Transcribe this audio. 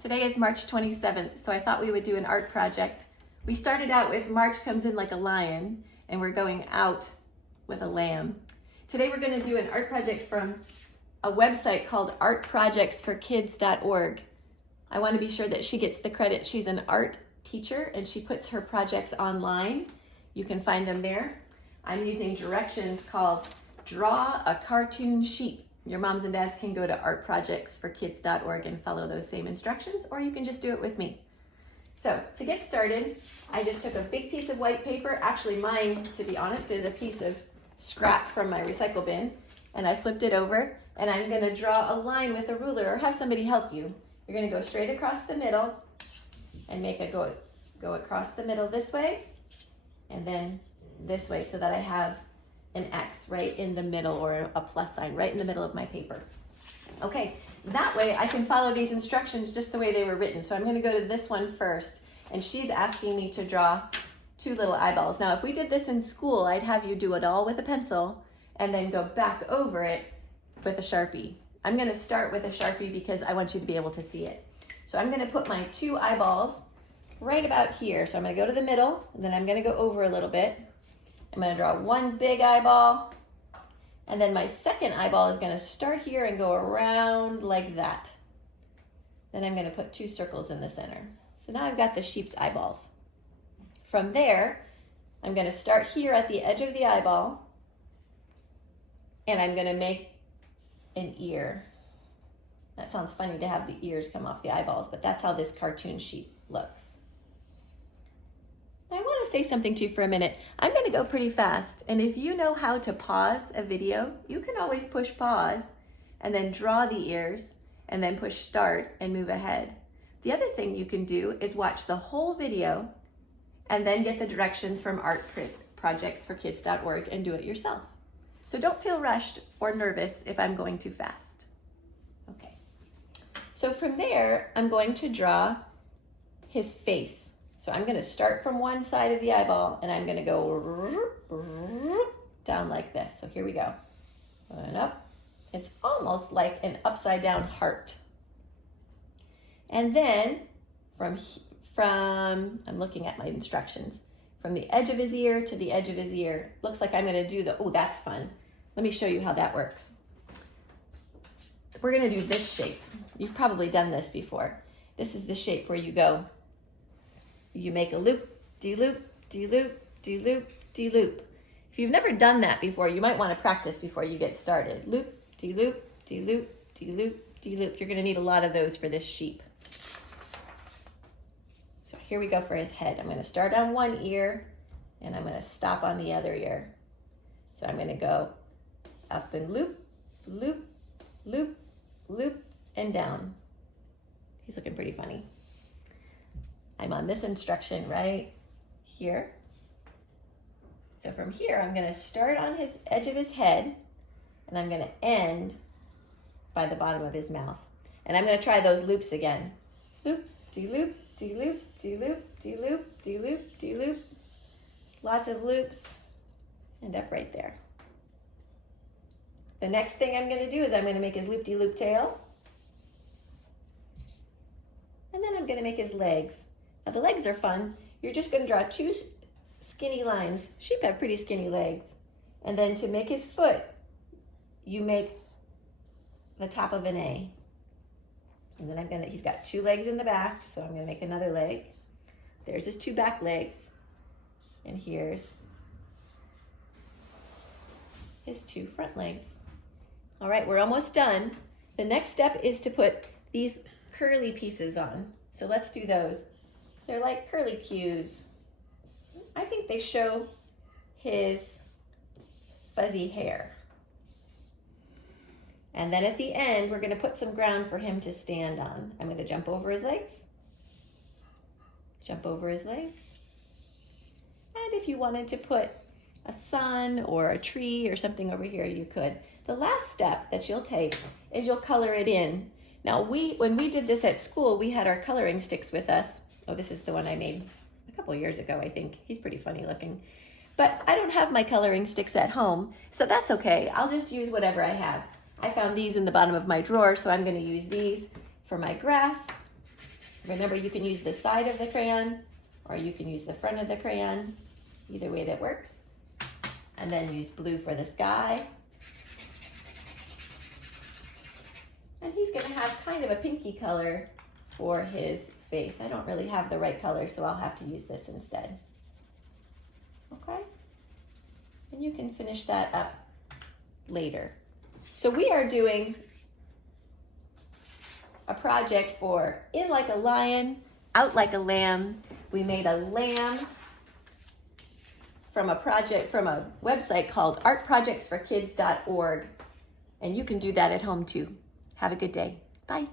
Today is March 27th, so I thought we would do an art project. We started out with March comes in like a lion, and we're going out with a lamb. Today we're going to do an art project from a website called artprojectsforkids.org. I want to be sure that she gets the credit. She's an art teacher, and she puts her projects online. You can find them there. I'm using directions called Draw a Cartoon Sheep. Your moms and dads can go to artprojectsforkids.org and follow those same instructions, or you can just do it with me. So to get started, I just took a big piece of white paper. Actually, mine, to be honest, is a piece of scrap from my recycle bin, and I flipped it over, and I'm going to draw a line with a ruler, or have somebody help you. You're going to go straight across the middle and make a go across the middle this way, and then this way, so that I have an X right in the middle, or a plus sign right in the middle of my paper. Okay, that way I can follow these instructions just the way they were written. So I'm going to go to this one first, and she's asking me to draw two little eyeballs. Now, if we did this in school, I'd have you do it all with a pencil and then go back over it with a Sharpie. I'm going to start with a Sharpie because I want you to be able to see it. So I'm going to put my two eyeballs right about here. So I'm going to go to the middle, and then I'm going to go over a little bit. I'm going to draw one big eyeball, and then my second eyeball is going to start here and go around like that. Then I'm going to put two circles in the center. So now I've got the sheep's eyeballs. From there, I'm going to start here at the edge of the eyeball, and I'm going to make an ear. That sounds funny to have the ears come off the eyeballs, but that's how this cartoon sheep looks. I want to say something to you for a minute. I'm going to go pretty fast, and if you know how to pause a video, you can always push pause and then draw the ears and then push start and move ahead. The other thing you can do is watch the whole video and then get the directions from artprojectsforkids.org and do it yourself. So don't feel rushed or nervous if I'm going too fast. Okay. So from there, I'm going to draw his face. So I'm going to start from one side of the eyeball, and I'm going to go down like this. So here we go. And up. It's almost like an upside down heart. And then from I'm looking at my instructions, from the edge of his ear to the edge of his ear. Looks like I'm going to do oh, that's fun. Let me show you how that works. We're going to do this shape. You've probably done this before. This is the shape where you go. You make a loop, de-loop, de-loop, de-loop, de-loop. If you've never done that before, you might want to practice before you get started. Loop, de-loop, de-loop, de-loop, de-loop. You're going to need a lot of those for this sheep. So here we go for his head. I'm going to start on one ear, and I'm going to stop on the other ear. So I'm going to go up and loop, loop, loop, loop, and down. He's looking pretty funny. I'm on this instruction right here. So from here, I'm going to start on his edge of his head, and I'm going to end by the bottom of his mouth. And I'm going to try those loops again. Loop, de-loop, de-loop, de-loop, de-loop, de-loop, de-loop. Lots of loops, and up right there. The next thing I'm going to do is I'm going to make his loop-de-loop tail. And then I'm going to make his legs. Now the legs are fun. You're just going to draw two skinny lines. Sheep have pretty skinny legs. And then to make his foot, you make the top of an A. And then he's got two legs in the back, so I'm going to make another leg. There's his two back legs. And here's his two front legs. All right, we're almost done. The next step is to put these curly pieces on. So let's do those. They're like curly cues. I think they show his fuzzy hair. And then at the end, we're going to put some ground for him to stand on. I'm going to jump over his legs. Jump over his legs. And if you wanted to put a sun or a tree or something over here, you could. The last step that you'll take is you'll color it in. Now, when we did this at school, we had our coloring sticks with us. Oh, this is the one I made a couple years ago, I think. He's pretty funny looking. But I don't have my coloring sticks at home, so that's okay. I'll just use whatever I have. I found these in the bottom of my drawer, so I'm going to use these for my grass. Remember, you can use the side of the crayon or you can use the front of the crayon. Either way that works. And then use blue for the sky. And he's gonna have kind of a pinky color for his face. I don't really have the right color, so I'll have to use this instead. Okay? And you can finish that up later. So we are doing a project for in like a lion, out like a lamb. We made a lamb from a website called artprojectsforkids.org. And you can do that at home too. Have a good day. Bye.